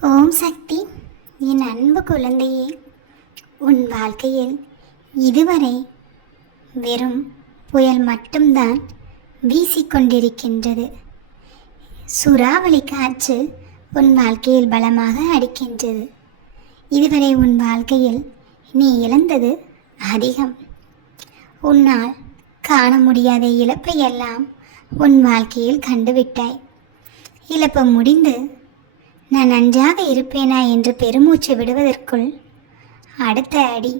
ஓம் சக்தி. என் அன்பு குழந்தையே, உன் வாழ்க்கையில் இதுவரை வெறும் புயல் மட்டும்தான் வீசிக்கொண்டிருக்கின்றது. சூறாவளி காற்று உன் வாழ்க்கையில் பலமாக அடிக்கின்றது. இதுவரை உன் வாழ்க்கையில் நீ இழந்தது அதிகம். உன்னால் காண முடியாத இழப்பை எல்லாம் உன் வாழ்க்கையில் கண்டுவிட்டாய். இழப்பு முடிந்து நான் நன்றாக இருப்பேனா என்று பெருமூச்சு விடுவதற்குள் அடுத்த அடி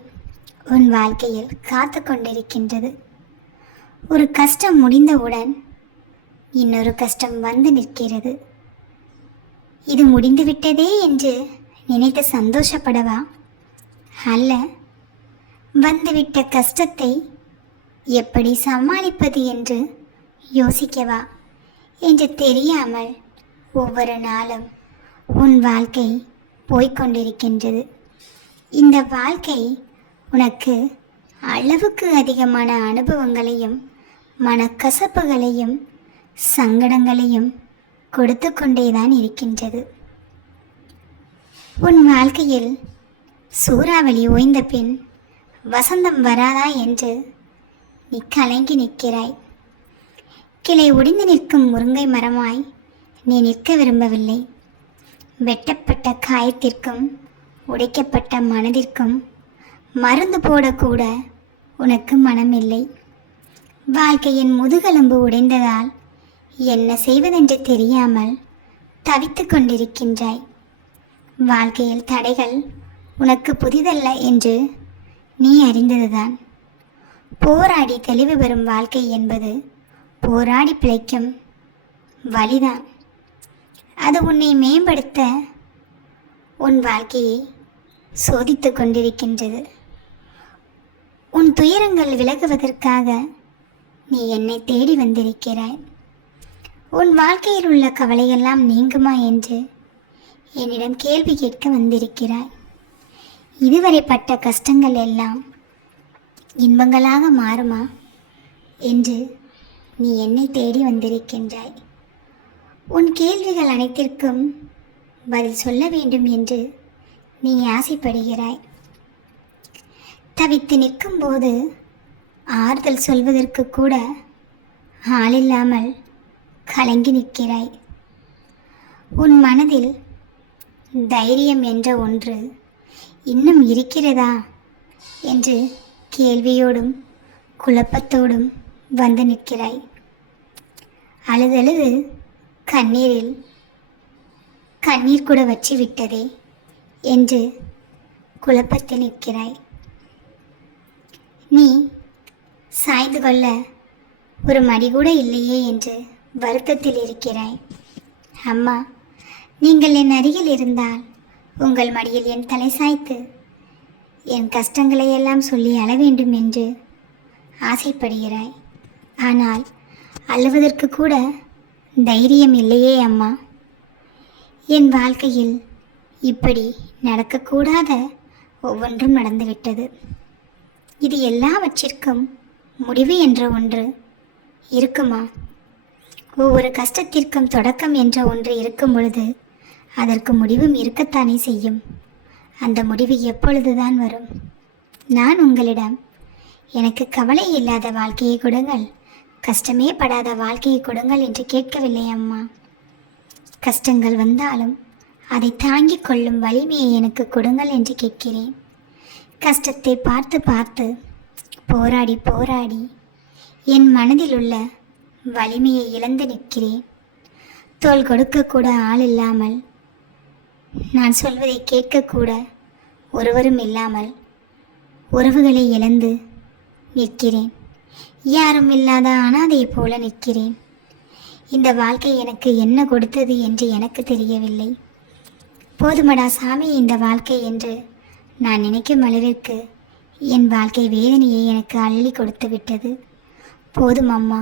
உன் வாழ்க்கையில் காத்து கொண்டிருக்கின்றது. ஒரு கஷ்டம் முடிந்தவுடன் இன்னொரு கஷ்டம் வந்து நிற்கிறது. இது முடிந்துவிட்டதே என்று நினைத்து சந்தோஷப்படவா, அல்ல வந்துவிட்ட கஷ்டத்தை எப்படி சமாளிப்பது என்று யோசிக்கவா என்று தெரியாமல் ஒவ்வொரு நாளும் உன் வாழ்க்கை போய்கொண்டிருக்கின்றது. இந்த வாழ்க்கை உனக்கு அளவுக்கு அதிகமான அனுபவங்களையும் மனக்கசப்புகளையும் சங்கடங்களையும் கொடுத்து கொண்டேதான் இருக்கின்றது. உன் வாழ்க்கையில் சூறாவளி ஓய்ந்த பின் வசந்தம் வராதா என்று நீ கலங்கி நிற்கிறாய். கிளை ஒடிந்து நிற்கும் முருங்கை மரமாய் நீ நிற்க விரும்பவில்லை. வெட்டப்பட்ட காயத்திற்கும் உடைக்கப்பட்ட மனதிற்கும் மருந்து போடக்கூட உனக்கு மனமில்லை. வாழ்க்கையின் முதுகெலும்பு உடைந்ததால் என்ன செய்வதென்று தெரியாமல் தவித்து கொண்டிருக்கின்றாய். வாழ்க்கையில் தடைகள் உனக்கு புதிதல்ல என்று நீ அறிந்ததுதான். போராடி தெளிவு பெறும் வாழ்க்கை என்பது போராடி பிழைக்கும் வழிதான். அது உன்னை மேம்படுத்த உன் வாழ்க்கையை சோதித்து கொண்டிருக்கின்றது. உன் துயரங்கள் விலகுவதற்காக நீ என்னை தேடி வந்திருக்கிறாய். உன் வாழ்க்கையில் உள்ள கவலையெல்லாம் நீங்குமா என்று என்னிடம் கேள்வி கேட்க வந்திருக்கிறாய். இதுவரை பட்ட கஷ்டங்கள் எல்லாம் இன்பங்களாக மாறுமா என்று நீ என்னை தேடி வந்திருக்கின்றாய். உன் கேள்விகள் அனைத்திற்கும் பதில் சொல்ல வேண்டும் என்று நீ ஆசைப்படுகிறாய். தவித்து நிற்கும் போது ஆறுதல் சொல்வதற்கு கூட ஆளில்லாமல் கலங்கி நிற்கிறாய். உன் மனதில் தைரியம் என்ற ஒன்று இன்னும் இருக்கிறதா என்று கேள்வியோடும் குழப்பத்தோடும் வந்து நிற்கிறாய். அழுதழுது கண்ணீரில் கண்ணீர் கூட வற்றி விட்டதே என்று குழப்பத்தில் நிற்கிறாய். நீ சாய்ந்து கொள்ள ஒரு மடி கூட இல்லையே என்று வருத்தத்தில் இருக்கிறாய். அம்மா, நீங்கள் என் அருகில் இருந்தால் உங்கள் மடியில் என் தலை சாய்த்து என் கஷ்டங்களை எல்லாம் சொல்லி அழ வேண்டும் என்று ஆசைப்படுகிறாய். ஆனால் அழுவதற்கு கூட தைரியம் இல்லையே அம்மா. என் வாழ்க்கையில் இப்படி நடக்கக்கூடாத ஒவ்வொன்றும் நடந்துவிட்டது. இது எல்லாவற்றிற்கும் முடிவு என்ற ஒன்று இருக்குமா? ஒவ்வொரு கஷ்டத்திற்கும் தொடக்கம் என்ற ஒன்று இருக்கும் பொழுது அதற்கு முடிவும் இருக்கத்தானே செய்யும். அந்த முடிவு எப்பொழுதுதான் வரும்? நான் உங்களிடம் எனக்கு கவலை இல்லாத வாழ்க்கையை கொடுங்கள், கஷ்டமே படாத வாழ்க்கையை கொடுங்கள் என்று கேட்கவில்லை அம்மா. கஷ்டங்கள் வந்தாலும் அதை தாங்கிக் கொள்ளும் வலிமையை எனக்கு கொடுங்கள் என்று கேட்கிறேன். கஷ்டத்தை பார்த்து பார்த்து போராடி போராடி என் மனதில் உள்ள வலிமையை இழந்து நிற்கிறேன். தோள் கொடுக்கக்கூட ஆள் இல்லாமல், நான் சொல்வதை கேட்கக்கூட ஒருவரும் இல்லாமல் உறவுகளை இழந்து நிற்கிறேன். யாரும் இல்லாத அனாதையை போல நிற்கிறேன். இந்த வாழ்க்கை எனக்கு என்ன கொடுத்தது என்று எனக்கு தெரியவில்லை. போதுமடா சாமி இந்த வாழ்க்கை என்று நான் நினைக்கும் அளவிற்கு என் வாழ்க்கை வேதனையை எனக்கு அள்ளி கொடுத்து விட்டது. போதும் அம்மா,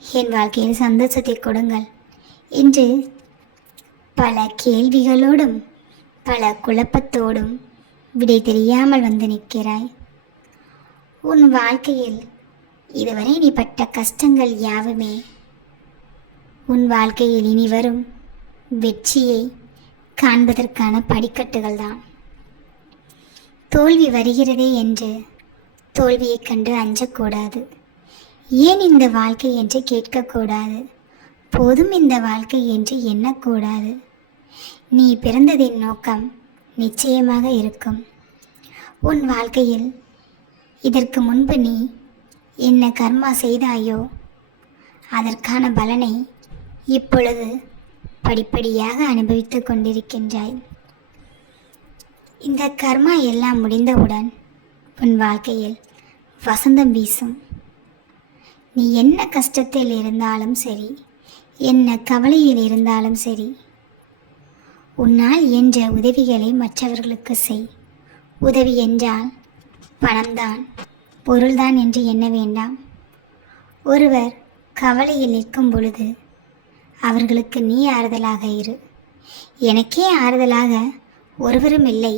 என் வாழ்க்கையில் சந்தோஷத்தை கொடுங்கள் என்று பல கேள்விகளோடும் பல குழப்பத்தோடும் விடை தெரியாமல் வந்து நிற்கிறாய். உன் வாழ்க்கையில் இதுவரை நீ பட்ட கஷ்டங்கள் யாவுமே உன் வாழ்க்கையில் இனி வரும் வெற்றியை காண்பதற்கான படிக்கட்டுகள் தான். தோல்வி வருகிறதே என்று தோல்வியைக் கண்டு அஞ்சக்கூடாது. ஏன் இந்த வாழ்க்கை என்று கேட்கக்கூடாது. போதும் இந்த வாழ்க்கை என்று எண்ணக்கூடாது. நீ பிறந்ததின் நோக்கம் நிச்சயமாக இருக்கும். உன் வாழ்க்கையில் இதற்கு முன்பு நீ என்ன கர்மா செய்தாயோ அதற்கான பலனை இப்பொழுது படிப்படியாக அனுபவித்து கொண்டிருக்கின்றாய். இந்த கர்மா எல்லாம் முடிந்தவுடன் உன் வாழ்க்கையில் வசந்தம் வீசும். நீ என்ன கஷ்டத்தில் இருந்தாலும் சரி, என்ன கவலையில் இருந்தாலும் சரி, உன்னால் இயன்ற உதவிகளை மற்றவர்களுக்கு செய். உதவி என்றால் பணம்தான், பொருள்தான் என்று எண்ண வேண்டாம். ஒருவர் கவலையில் நிற்கும் பொழுது அவர்களுக்கு நீ ஆறுதலாக இரு. எனக்கே ஆறுதலாக ஒருவரும் இல்லை,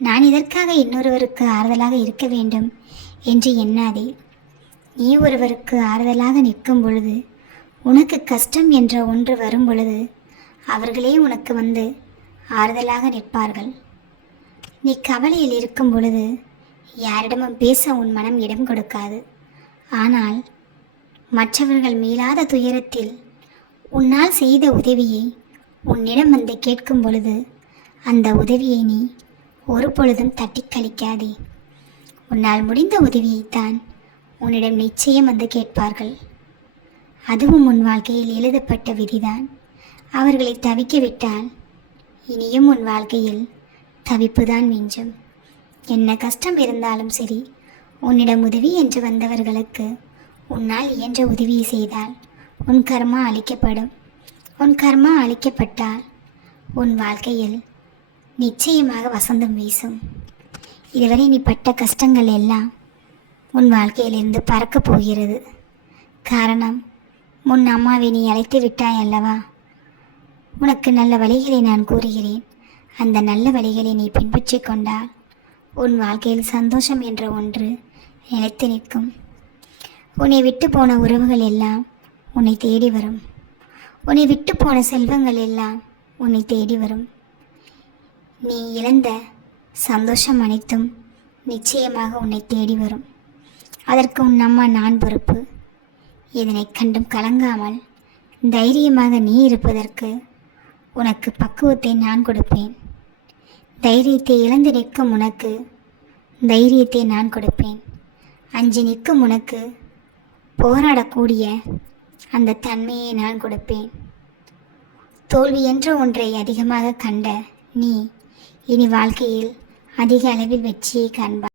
நான் இதற்காக இன்னொருவருக்கு ஆறுதலாக இருக்க வேண்டும் என்று எண்ணாதே. நீ ஒருவருக்கு ஆறுதலாக நிற்கும் பொழுது, உனக்கு கஷ்டம் என்ற ஒன்று வரும் பொழுது அவர்களே உனக்கு வந்து ஆறுதலாக நிற்பார்கள். நீ கவலையில் இருக்கும் பொழுது யாரிடமும் பேச உன் மனம் இடம் கொடுக்காது. ஆனால் மற்றவர்கள் மீளாத துயரத்தில் உன்னால் செய்த உதவியை உன்னிடம் வந்து கேட்கும் பொழுது அந்த உதவியை நீ ஒரு பொழுதும் தட்டி கழிக்காதே. உன்னால் முடிந்த உதவியைத்தான் உன்னிடம் நிச்சயம் வந்து கேட்பார்கள். அதுவும் உன் வாழ்க்கையில் எழுதப்பட்ட விதிதான். அவர்களை தவிக்க விட்டால் இனியும் உன் வாழ்க்கையில் தவிப்புதான் மிஞ்சும். என்ன கஷ்டம் இருந்தாலும் சரி, உன்னிடம் உதவி என்று வந்தவர்களுக்கு உன்னால் இயன்ற உதவியை செய்தால் உன் கர்மா அழிக்கப்படும். உன் கர்மா அழிக்கப்பட்டால் உன் வாழ்க்கையில் நிச்சயமாக வசந்தம் வீசும். இதுவரை நீ பட்ட கஷ்டங்கள் எல்லாம் உன் வாழ்க்கையிலிருந்து பறக்கப் போகிறது. காரணம், முன் அம்மாவை நீ அழைத்து விட்டாய் அல்லவா? உனக்கு நல்ல வழிகளை நான் கூறுகிறேன். அந்த நல்ல வழிகளை நீ பின்பற்றி கொண்டால் உன் வாழ்க்கையில் சந்தோஷம் என்ற ஒன்று நிலைத்து நிற்கும். உன்னை விட்டு போன உறவுகள் எல்லாம் உன்னை தேடி வரும். உன்னை விட்டு போன செல்வங்கள் எல்லாம் உன்னை தேடி வரும். நீ இழந்த சந்தோஷம் அனைத்தும் நிச்சயமாக உன்னை தேடி வரும். அதற்கு உன் அம்மா நான் பொறுப்பு. இதனை கண்டும் கலங்காமல் தைரியமாக நீ இருப்பதற்கு உனக்கு பக்குவத்தை நான் கொடுப்பேன். தைரியத்தை இழந்து நிற்கும் உனக்கு தைரியத்தை நான் கொடுப்பேன். அஞ்சு நிற்கும் உனக்கு போராடக்கூடிய அந்த தன்மையை நான் கொடுப்பேன். தோல்வி என்ற ஒன்றை அதிகமாக கண்ட நீ இனி வாழ்க்கையில் அதிக அளவில் வெற்றியை காண்பாய்.